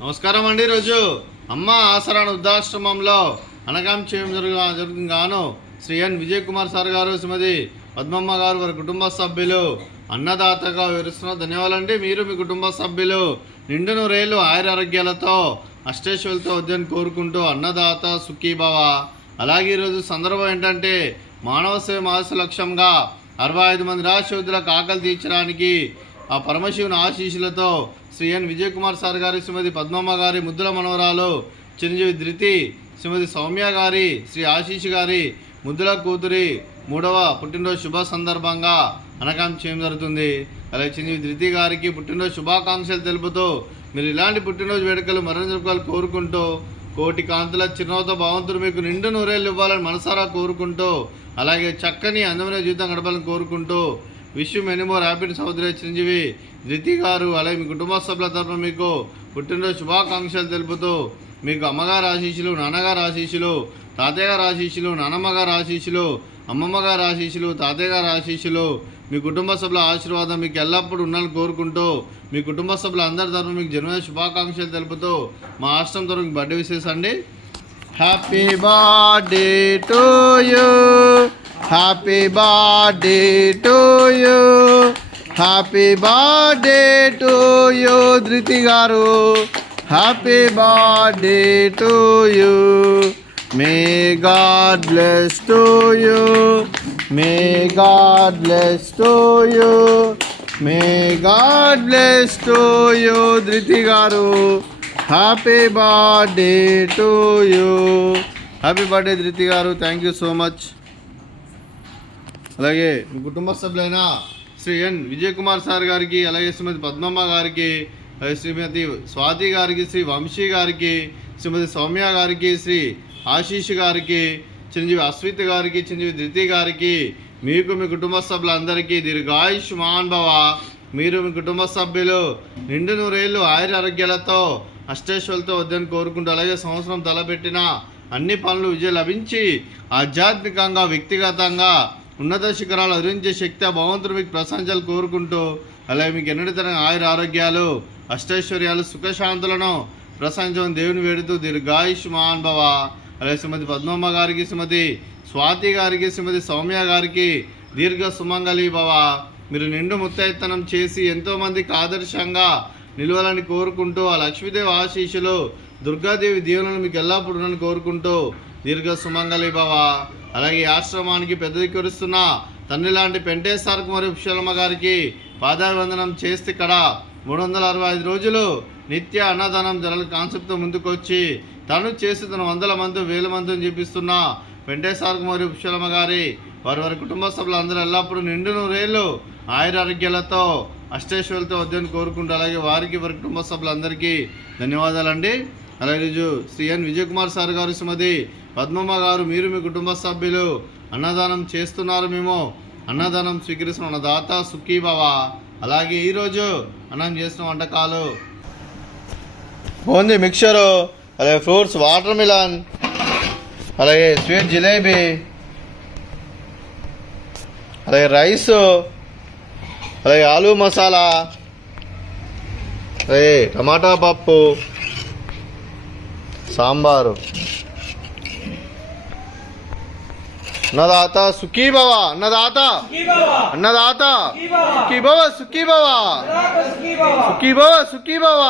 నమస్కారం అండి. ఈరోజు అమ్మ ఆసరాన వృద్ధాశ్రమంలో అనగాంక్షేయం జరుగుగాను శ్రీ ఎన్ విజయ్ కుమార్ సార్ గారు, శ్రీమతి పద్మమ్మ గారు, వారి కుటుంబ సభ్యులు అన్నదాతగా వివరిస్తున్న ధన్యవాదాలండి. మీరు మీ కుటుంబ సభ్యులు నిండు నూరేళ్ళు ఆయురారోగ్యాలతో అష్టేశ్వరులతో వద్దని కోరుకుంటూ అన్నదాత సుఖీభవ. అలాగే ఈరోజు సందర్భం ఏంటంటే మానవ సేవ మాస లక్ష్యంగా 65 మంది రాష్ట్రోద్యులకు ఆకలి తీర్చడానికి ఆ పరమశివుని ఆశీస్సులతో శ్రీ ఎన్ విజయ్ కుమార్ సార్ గారి, శ్రీమతి పద్మమ్మ గారి ముద్దుల మనవరాలు చిరంజీవి ధృతి, శ్రీమతి సౌమ్య గారి, శ్రీ ఆశీష్ గారి ముద్దుల కూతురి 3వ పుట్టినరోజు శుభ సందర్భంగా అనగాంక్షేయం జరుగుతుంది. అలాగే చిరంజీవి ధృతి గారికి పుట్టినరోజు శుభాకాంక్షలు తెలుపుతూ మీరు ఇలాంటి పుట్టినరోజు వేడుకలు మరణం జరుపుకోవాలి కోరుకుంటూ, కోటి కాంతుల చిరునవ్వుతో భగవంతుడు మీకు నిండు నూరేళ్ళు ఇవ్వాలని మనసారా కోరుకుంటూ, అలాగే చక్కని అందమైన జీవితం గడపాలని కోరుకుంటూ విష్ మెనీ మోర్ హ్యాపీ సహోదరి చిరంజీవి ధృతి గారు, అలాగే మీ కుటుంబ సభ్యుల తరఫున మీకు పుట్టినరోజు శుభాకాంక్షలు తెలుపుతూ మీకు అమ్మగారు ఆశీస్సులు, నాన్నగారు ఆశీస్సులు, తాతయ్య గారు ఆశీస్సులు, నానమ్మ గారు ఆశీస్సులు, అమ్మమ్మ గారు ఆశీస్సులు, తాతయ్య గారు ఆశీస్సులు, మీ కుటుంబ సభ్యుల ఆశీర్వాదం మీకు ఎల్లప్పుడూ ఉండాలని కోరుకుంటూ, మీ కుటుంబ సభ్యుల అందరి తరఫున మీకు జన్మదిన శుభాకాంక్షలు తెలుపుతూ మా ఆశ్రమం తరఫున బర్త్డే విషెస్ అండి. Happy birthday to you, happy birthday to you, happy birthday to you ధృతి గారు, happy birthday to you. May God bless to you, may God bless to you, may God bless to you ధృతి గారు, happy birthday to you. Happy birthday ధృతి గారు, thank you so much. అలాగే మీ కుటుంబ సభ్యులైన శ్రీ ఎన్ Vijay Kumar sir గారికి, అలాగే శ్రీమతి పద్మమ్మ గారికి, శ్రీమతి స్వాతి గారికి, శ్రీ వంశీ గారికి, శ్రీమతి సౌమ్య గారికి, శ్రీ ఆశీష్ గారికి, చిరంజీవి అశ్విత్ గారికి, చిరంజీవి ధృతి గారికి, మీకు మీ కుటుంబ సభ్యులందరికీ దీర్ఘాయుష్మాన్ భవ. మీరు మీ కుటుంబ సభ్యులు నిండు నూరేళ్ళు ఆరోగ్యాలతో అష్టేశ్వరులతో వద్దని కోరుకుంటూ, అలాగే సంవత్సరం తలపెట్టిన అన్ని పనులు విజయం లభించి ఆధ్యాత్మికంగా వ్యక్తిగతంగా ఉన్నత శిఖరాలు అధిరించే శక్తి భగవంతుడు మీకు ప్రశంసలు కోరుకుంటూ, అలాగే మీకు ఎన్నటితరంగా ఆరోగ్యాలు, అష్టైశ్వర్యాలు, సుఖశాంతులను ప్రశంసని దేవుని వేడుతూ దీర్ఘాయుష్మాన్ భవ. అలాగే శ్రీమతి పద్మమ్మ గారికి, శ్రీమతి స్వాతి గారికి, శ్రీమతి సౌమ్య గారికి దీర్ఘ సుమంగళి భవ. మీరు నిండు ముత్తైతనం చేసి ఎంతోమందికి ఆదర్శంగా నిలవాలని కోరుకుంటూ, ఆ లక్ష్మీదేవి ఆశీస్సులు, దుర్గాదేవి దీవెనలు మీకు ఎల్లప్పుడూ ఉండాలని కోరుకుంటూ దీర్ఘ సుమంగళి భవ. అలాగే ఈ ఆశ్రమానికి పెద్ద దిక్కురుస్తున్న తండ్రి లాంటి పెంటేశ్వరకు మరియు పుష్పలమ్మ గారికి పాదాభివందనం చేస్తే ఇక్కడ 365 రోజులు నిత్య అన్నదానం జరగ కాన్సెప్ట్తో ముందుకొచ్చి తను చేస్తున్న 100 మంది 1000 మందిని చూపిస్తున్న వెంకటేశ్వరకు మరియు పుష్పలమ్మ గారి వారి కుటుంబ సభ్యులు అందరూ ఎల్లప్పుడూ నిండు నూరేళ్ళు ఆయురారోగ్యాలతో అష్టేశ్వరులతో వద్దని కోరుకుంటూ, అలాగే వారికి వారి కుటుంబ సభ్యులందరికీ ధన్యవాదాలండి. అలాగే ఈరోజు శ్రీ ఎన్ విజయ్ కుమార్ సార్ గారు, శ్రీమతి పద్మమ్మ గారు, మీరు మీ కుటుంబ సభ్యులు అన్నదానం చేస్తున్నారు. మేము అన్నదానం స్వీకరిస్తున్న అన్నదాత సుఖీభవ. అలాగే ఈరోజు అన్నం చేసిన వంటకాలు బూందీ మిక్చరు, అలాగే ఫ్రూట్స్ వాటర్ మిలన్, అలాగే స్వీట్ జిలేబీ, అలాగే రైసు, అలాగే ఆలూ మసాలా, అలాగే టమాటా పప్పు, సాంబారు. అన్నదాత సుఖీభవ, అన్నదాత అన్నదాత సుఖీభవ, సుఖీభవ, సుఖీభవ, సుఖీభవ.